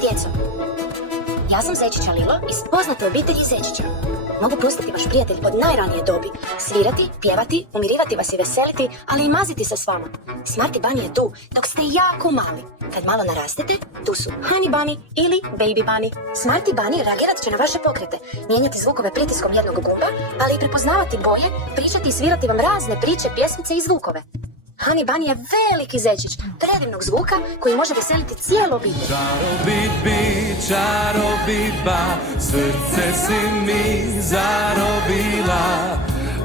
djecom. Ja sam Zečića Lilo iz poznate obitelji Zečića. Mogu postati vaš prijatelj od najranije dobi, svirati, pjevati, umirivati vas i veseliti, ali i maziti se s vama. Smarty Bunny je tu dok ste jako mali. Kad malo narastete, tu su Honey Bunny ili Baby Bunny. Smarty Bunny reagirat će na vaše pokrete, mijenjati zvukove pritiskom jednog gumba, ali i prepoznavati boje, pričati i svirati vam razne priče, pjesmice i zvukove. Honey Bunny je veliki zečić, predivnog zvuka koji može veseliti cijelu obitelj. Čarobibi, čarobiba, srce si mi zarobila,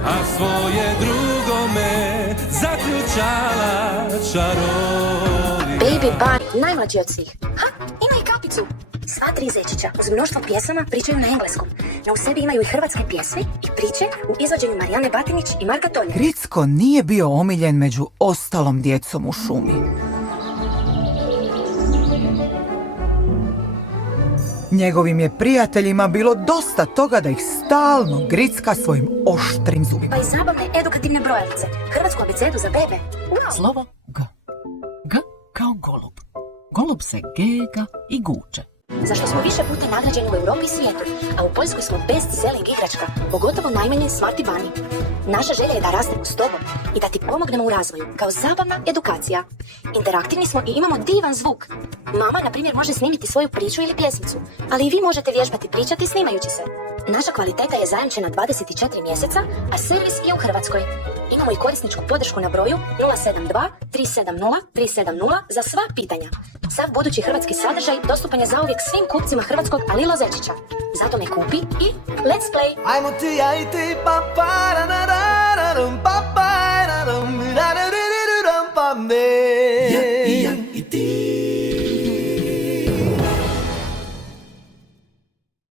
a svoje drugome zaključala čarobi. Baby Bunny, najmlađi od svih. Ha, ima i kapicu. Sva tri zečića uz mnoštvo pjesama pričaju na engleskom, no u sebi imaju i hrvatske pjesme i priče u izvođenju Marijane Batinić i Marka Tolja. Gricko nije bio omiljen među ostalom djecom u šumi. Njegovim je prijateljima bilo dosta toga da ih stalno gricka svojim oštrim zubima. Pa i zabavne edukativne brojalice, hrvatsku abecedu za bebe. Wow. Slovo G. G kao golub. Golub se gega i guče. Za što smo više puta nagrađeni u Europi i svijetu, a u Poljskoj smo best-selling igračka, pogotovo najmanje Smarty Bunny. Naša želja je da rastemo s tobom i da ti pomognemo u razvoju, kao zabavna edukacija. Interaktivni smo i imamo divan zvuk. Mama, na primjer, može snimiti svoju priču ili pjesmicu, ali i vi možete vježbati pričati snimajući se. Naša kvaliteta je zajamčena 24 mjeseca, a servis je u Hrvatskoj. Imamo i korisničku podršku na broju 072 370 370 za sva pitanja. Sav budući hrvatski sadržaj dostupan je zauvijek svim kupcima hrvatskog Alilo Zečića. Zato me kupi i let's play! Ajmo ti ja i ti pa pa da da da da pa pa da da da pa me. Ja i ti.